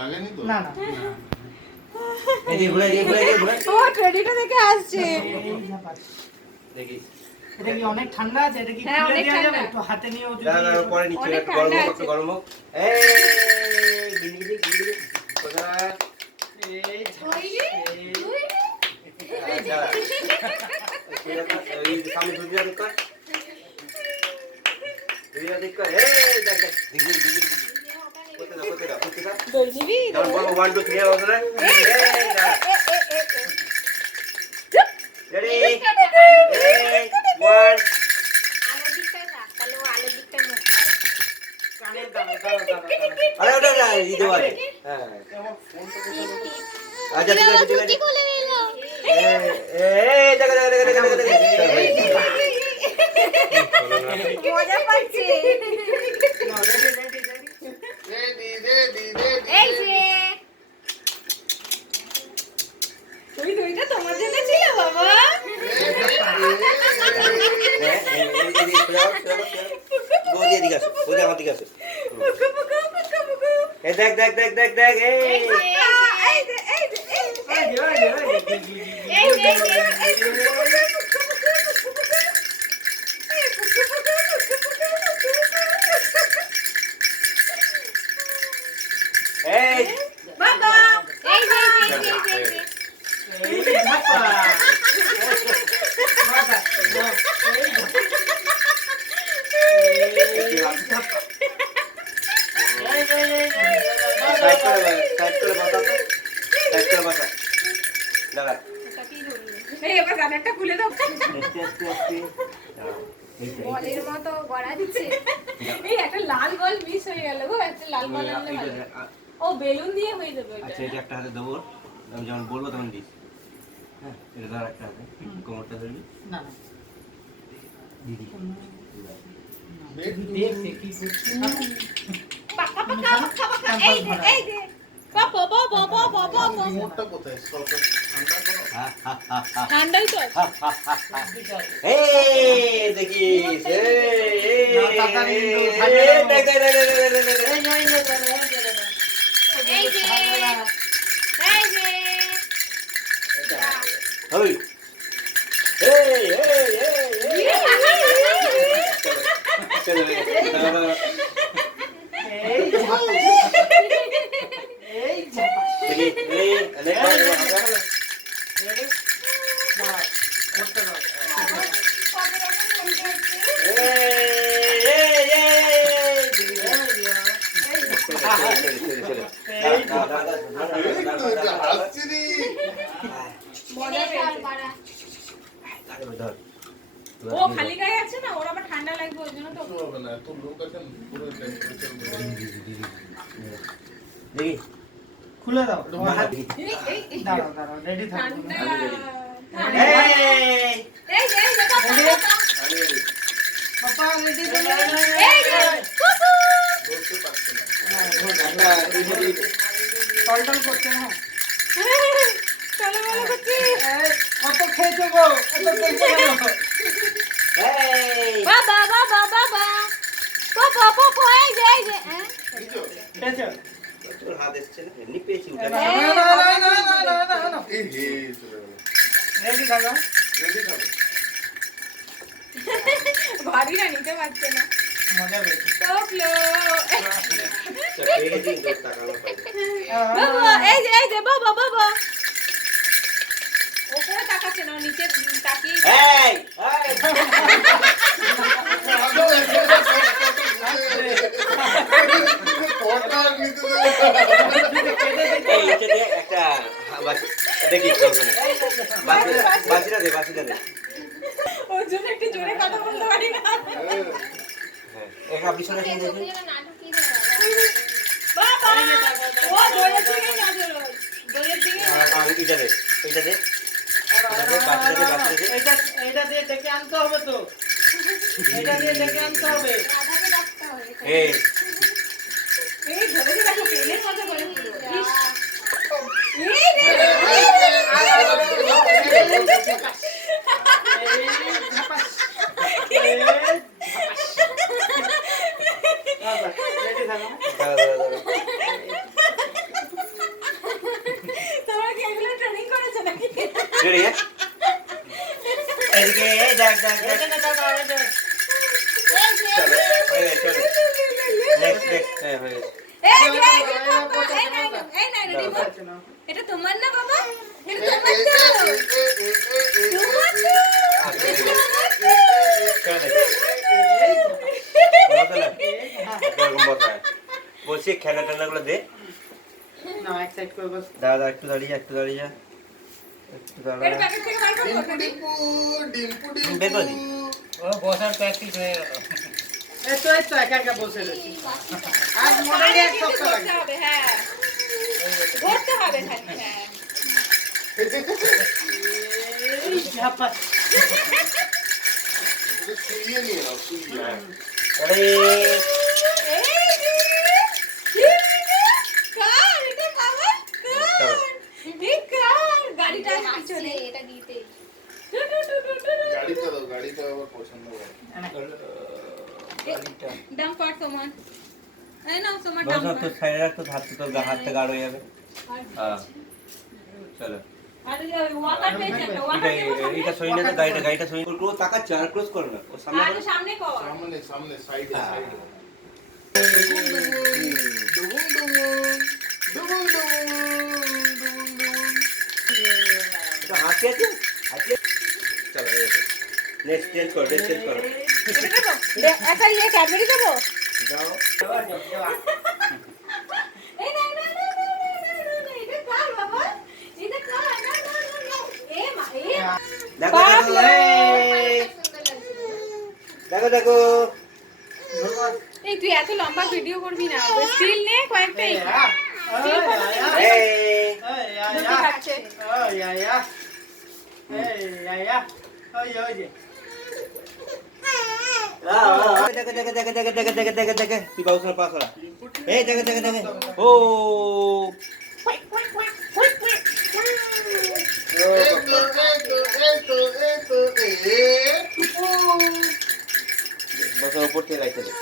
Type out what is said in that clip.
লাগাইনি তো? না না এই যে ঘুরে ও ক্রেডিটটা দেখে আসছে। দেখি এটা কি অনেক ঠান্ডা আছে? এটা কি হ্যাঁ, খুলে অনেক দেওয়া যাবে? ঠান্ডা। একটু হাতে নিয়েও যদি দাঁড়া পরে নিচে অনেক একটু গরম ঠান্ডা হোক, আছে। একটু গরম হোক। এই গিলি কোথায় এই ওই সামনে দুধটা দেখ কর দুধটা দেখ কর এই দেখ দেখ দিগি কোথায় দই নিবি? যেমন বলবো 1 2 3 হবে না রেডি 1 আলোর দিকটা রাখ, তাহলে ও আলোর দিকটা মুখ কানে দাও আরে ওটা না এই দেওয়া আছে হ্যাঁ আচ্ছা ঠিক আছে ঠিক আছে খুলে দিল। এই দেখা মজা পাচ্ছে। এই যে তুই দইটা তোমার জন্য ছিল বাবা। গোদিয়ে দিকে আসো গোদিয়ে আমার দিকে আসো এই দেখ দেখ দেখ দেখ দেখ এই এই বাবা এই যে এই ধাপা মাথা সাইড করে বসা দাঁড়া এই এবার গানেরটা খুলে দাও। আস্তে বলের মতো গড়াচ্ছে। এই একটা লাল বল মিস হয়ে গেল গো, একটা লাল বল আনলে ভালো। ও বেলুন দিয়ে হয়ে যাবে ওটা। আচ্ছা এটা একটা হাতে দেবো আমি যখন বলবো তখন দিস হ্যাঁ এটা ধর একটা হাতে কোমরটা ধরবি না না দিদি দেখতে কি করছিস পাকা এই যে বাবা বাবা বাবা বাবা রিমোটটা কোথায়? সরকার ঠান্ডা করো। ঠান্ডাই তো। এই দেখিস না, তাড়াতাড়ি কিন্তু থাকবে না। এই যে এই যে ওই এই চলো এই ধাপা দেখি এই অনেক রেডি দাও করতে দাও এটা হাসছি রে। মজা পেয়েছে। ও খালি গায়ে আছে না, ওর আবার ঠান্ডা লাগবে ওই জন্য তো। কিছু হবে না, এত লোক আছেন, পুরো টেম্পারেচার দেখি খুলে দাও তোমার হাত এই দাঁড়াও রেডি থাকো ঠান্ডা। এই এই যে পাপা রেডি বলে এই যে ধরতে পারছে না। টলটল করছে না চলো বলো করছি। কত খেয়েছো গো কত খেয়েছো এই বাবা বাবা বাবা পপো পপো এই যে বুঝছো? খেয়েছো তোর হাত এসছে না এমনি পেয়েছি উঠে না এই হে চলে গেল। রেডি থাকো রেডি খাবে? ভারী না নিতে পারছে না। মজা পেয়েছো টপলো পেয়েছি তোর টাকা বাবা এই যে বাবা বাবা ওপরে তাকাচ্ছে না, ও নিচে তাকিয়ে। এই পড়টা নিতে এই এটা দে একটা দেখি বাসিটা দে ওর জন্য একটু জোরে কথা বলতে পারি না। হ্যাঁ এক আপনি শুনে দেখি বাবা ও দইয়ের দিকে যাবে, দইয়ের দিকে এইটা দে এইটা দিয়ে ডেকে আনতে হবে তো এটা দিয়ে ডেকে আনতে হবে রাধাকে ডাকতে হবে। এই এই ধরে রাখো, পেনের মতো করে পুরো। ইস, এই রে রেডি থাকো রেডি হ্যাঁ এদিকে এই দেখ দেখ দেখ এটা না দাদা এটা চলো হয়ে গেছে চলো নেক্সট নেক্সট হ্যাঁ হয়ে গেছে এটা তোমার না বাবা, এটা তোমার তো। তোমার তো। বলছি খেলা টেলাগুলো দে না এক সাইড করে বস দাদা একটু দাঁড়িয়ে একটু দাঁড়িয়ে যা একটু এটা দাঁড়া প্যাকেট থেকে বার করো। ডিম্পু ডিম্পু ডিম্পু বের করে দি। ও বসার প্র্যাকটিস হয়ে গেল। এই তো একা একা বসে রয়েছি আজ মনে আরে এক কিন্তু সপ্তাহ ঘুরতে লাগবে হবে, হ্যাঁ। ঘুরতে হবে খালি, হ্যাঁ। এই ঝাপা শুইয়ে নিয়ে নাও শুইয়ে আরে এই রে, কার এটা বাবা, কার? এই কার? গাড়িটা আছে পিছনে, এটা দিতে। গাড়িটা দাও গাড়িটা আবার পছন্দ করে ডাম পার তোমার। এই নাও তোমার বস ডাম তো পার। সাইডে রাখ তো হাত তো তোর হাত থেকে গাড় হয়ে যাবে হ্যাঁ চলো আর ওই ওয়াটার পেয়েছে একটা, ওয়াটার এটা সই না তো গাড়িটা সই করো তাকাচ্ছে আর ক্লোজ করো না ও সামনে আরে সামনে কর। সামনে সামনে সাইডে হ্যাঁ। সাইডে ডুবুং ডুবুং তো হাসি আছে হাসি চলো হয়ে গেছে নেক্সট চেঞ্জ করো নেক্সট চেঞ্জ করো এটা দেবো? একটা ইয়ে ক্যাডবেরি দেবো? যাও এই না না না না না না, এটা কার বাবা? এটা কার? না না না না। এ মা, এ মা। দেখো দেখো এই, দেখো দেখো এই তুই এত লম্বা ভিডিও করবি না, স্টিল নে কয়েকটা এই দুটো খাচ্ছে। দেখো দেখো দেখো দেখো দেখো দেখো দেখো দেখো তুই পাউস না পাস না এই দেখো দেখো দেখো ও বস উপর থেকে লাইতে দে